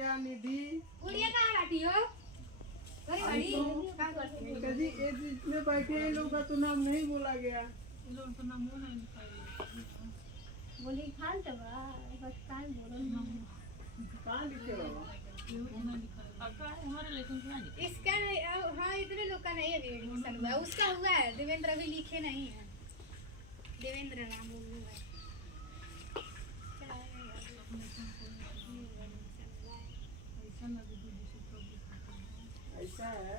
नित्या निधि गुड़िया कहाँ बैठी हो? बड़ी बड़ी कहाँ करती हो? कभी ये जितने बैठे हैं लोग का तो नाम नहीं बोला गया। बोली खाल तो बस काल बोलो कहाँ लिखे हो? इसका हाँ इतने लोग का नहीं अभी एडमिशन हुआ, उसका हुआ है। देवेंद्र अभी लिखे नहीं है, देवेंद्र नाम हुआ है। ऐसा है,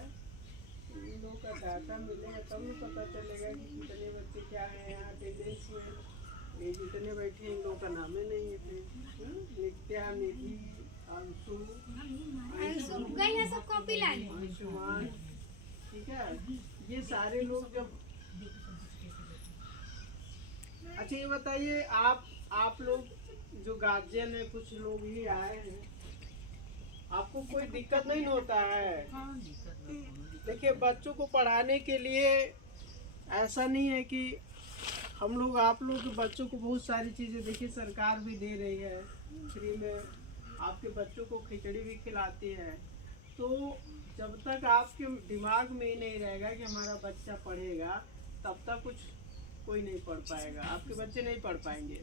इन लोग का डाटा मिलेगा तब भी पता चलेगा कि कितने बच्चे क्या हैं यहाँ अटेंडेंस में। ये जितने बैठे हैं इन लोग का नाम ही नहीं है फिर। नित्या निधि अंशु गई है सब कॉपी लाने। अंशुमान, ठीक है, ये सारे लोग जब। अच्छा ये बताइए, आप लोग जो गार्जियन है, कुछ लोग ही आए हैं, आपको कोई दिक्कत नहीं होता है? देखिए बच्चों को पढ़ाने के लिए ऐसा नहीं है कि हम लोग आप लोग के बच्चों को बहुत सारी चीज़ें, देखिए सरकार भी दे रही है फ्री में, आपके बच्चों को खिचड़ी भी खिलाती है। तो जब तक आपके दिमाग में ही नहीं रहेगा कि हमारा बच्चा पढ़ेगा, तब तक कोई नहीं पढ़ पाएगा, आपके बच्चे नहीं पढ़ पाएंगे।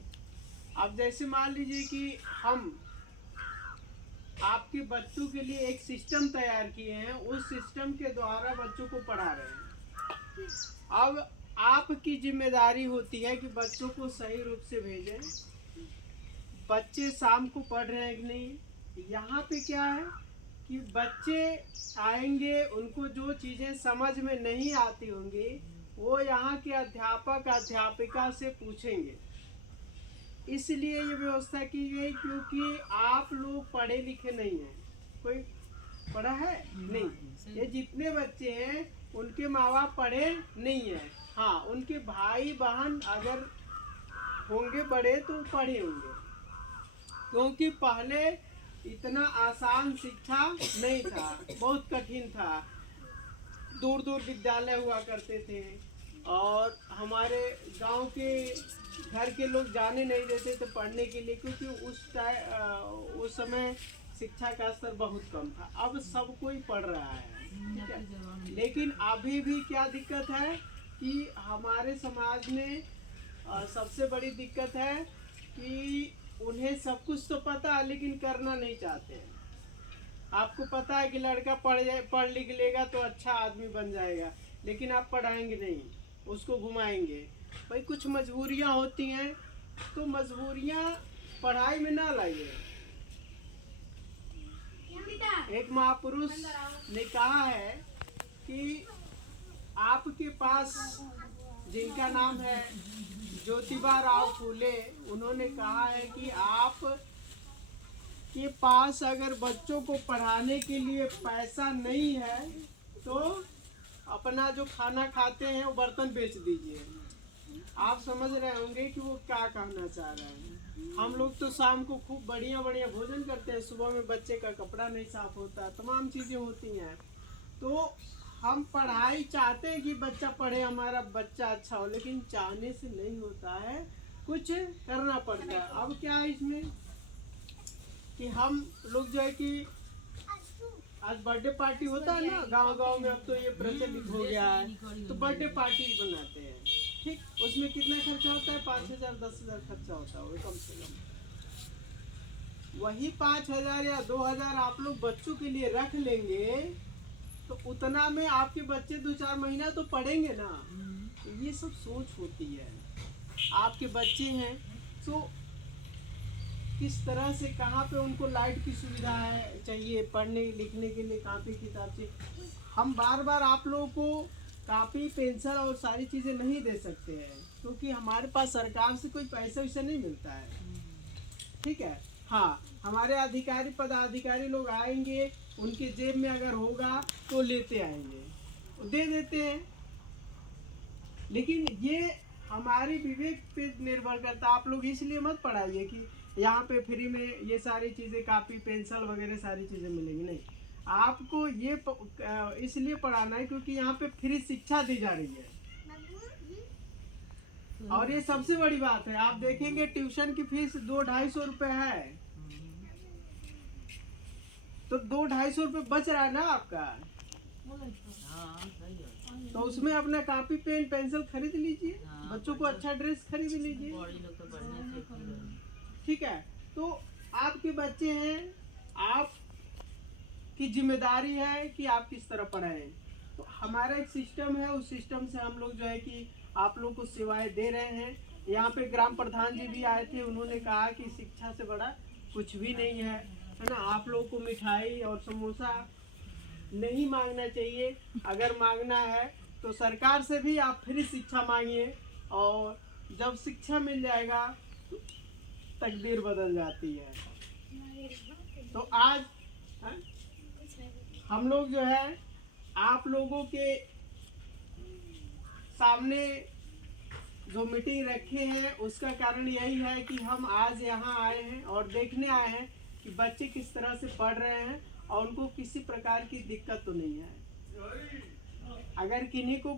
अब जैसे मान लीजिए कि हम आपके बच्चों के लिए एक सिस्टम तैयार किए हैं, उस सिस्टम के द्वारा बच्चों को पढ़ा रहे हैं। अब आपकी जिम्मेदारी होती है कि बच्चों को सही रूप से भेजें। बच्चे शाम को पढ़ रहे हैं कि नहीं, यहाँ पे क्या है कि बच्चे आएंगे, उनको जो चीज़ें समझ में नहीं आती होंगी वो यहाँ के अध्यापक अध्यापिका से पूछेंगे। इसलिए ये व्यवस्था की गई क्योंकि आप लोग पढ़े लिखे नहीं हैं। कोई पढ़ा है नहीं, ये जितने बच्चे हैं उनके माँ बाप पढ़े नहीं हैं। हाँ, उनके भाई बहन अगर होंगे बड़े तो पढ़े होंगे, क्योंकि पहले इतना आसान शिक्षा नहीं था, बहुत कठिन था। दूर दूर विद्यालय हुआ करते थे और हमारे गांव के घर के लोग जाने नहीं देते थे पढ़ने के लिए, क्योंकि उस समय शिक्षा का स्तर बहुत कम था। अब सब कोई पढ़ रहा है, ठीक है। लेकिन अभी भी क्या दिक्कत है कि हमारे समाज में सबसे बड़ी दिक्कत है कि उन्हें सब कुछ तो पता है लेकिन करना नहीं चाहते हैं। आपको पता है कि लड़का पढ़ लिख लेगा तो अच्छा आदमी बन जाएगा, लेकिन आप पढ़ाएंगे नहीं, उसको घुमाएंगे। भाई कुछ मजबूरियां होती हैं, तो मजबूरियां पढ़ाई में ना लाइए। एक महापुरुष ने कहा है कि आपके पास, जिनका नाम है ज्योतिबा राव फूले, उन्होंने कहा है कि आप के पास अगर बच्चों को पढ़ाने के लिए पैसा नहीं है तो अपना जो खाना खाते हैं वो बर्तन बेच दीजिए। आप समझ रहे होंगे कि वो क्या कहना चाह रहे हैं। हम लोग तो शाम को खूब बढ़िया बढ़िया भोजन करते हैं, सुबह में बच्चे का कपड़ा नहीं साफ होता, तमाम चीज़ें होती हैं। तो हम पढ़ाई चाहते हैं कि बच्चा पढ़े, हमारा बच्चा अच्छा हो, लेकिन चाहने से नहीं होता है, कुछ करना पड़ता है। अब क्या है इसमें कि हम लोग जो है कि आज बर्थडे पार्टी होता है ना गांव गांव में, अब तो ये प्रचलित हो गया है, तो बर्थडे पार्टी बनाते हैं, ठीक। उसमें कितना खर्चा होता है? 5,000 10,000 खर्चा होता है कम से कम। वही 5,000 या 2,000 आप लोग बच्चों के लिए रख लेंगे तो उतना में आपके बच्चे 2-4 महीना तो पढ़ेंगे ना। तो ये सब सोच होती है। आपके बच्चे हैं तो किस तरह से, कहाँ पे उनको लाइट की सुविधा है चाहिए, पढ़ने लिखने के लिए कापी किताब चाहिए। हम बार बार आप लोगों को कापी पेंसिल और सारी चीज़ें नहीं दे सकते हैं, क्योंकि हमारे पास सरकार से कोई पैसा वैसा नहीं मिलता है, ठीक है। हाँ, हमारे अधिकारी पदाधिकारी लोग आएंगे, उनके जेब में अगर होगा तो लेते आएंगे, दे देते हैं। लेकिन ये हमारी विवेक पे निर्भर करता। आप लोग इसलिए मत पढ़ाइए कि यहाँ पे फ्री में ये सारी चीज़ें, कापी पेंसिल वगैरह सारी चीज़ें मिलेंगी, नहीं। आपको ये इसलिए पढ़ाना है क्योंकि यहाँ पे फ्री शिक्षा दी जा रही है। और ये सबसे बड़ी बात है, आप देखेंगे ट्यूशन की फीस 200-250 रुपये है। तो 200-250 रुपये बच रहा है ना आपका, हाँ सही है। तो उसमें अपना कॉपी पेन पेंसिल खरीद लीजिए, हाँ, बच्चों को अच्छा ड्रेस खरीद लीजिए। बड़ी लोग तो बढ़िया सीख रहे हैं। ठीक है, तो आपके बच्चे हैं, आप की जिम्मेदारी है कि आप किस तरह पढ़ाएं। तो हमारा एक सिस्टम है, उस सिस्टम से हम लोग जो है कि आप लोग को सेवाएं दे रहे हैं। यहाँ पे ग्राम प्रधान जी भी आए थे, उन्होंने कहा कि शिक्षा से बड़ा कुछ भी नहीं है ना। आप लोग को मिठाई और समोसा नहीं मांगना चाहिए, अगर मांगना है तो सरकार से भी आप फ्री शिक्षा मांगिए, और जब शिक्षा मिल जाएगा तो तकदीर बदल जाती है। तो आज हम लोग जो है आप लोगों के सामने जो मीटिंग रखे हैं उसका कारण यही है कि हम आज यहाँ आए हैं और देखने आए हैं कि बच्चे किस तरह से पढ़ रहे हैं और उनको किसी प्रकार की दिक्कत तो नहीं है। अगर किन्हीं को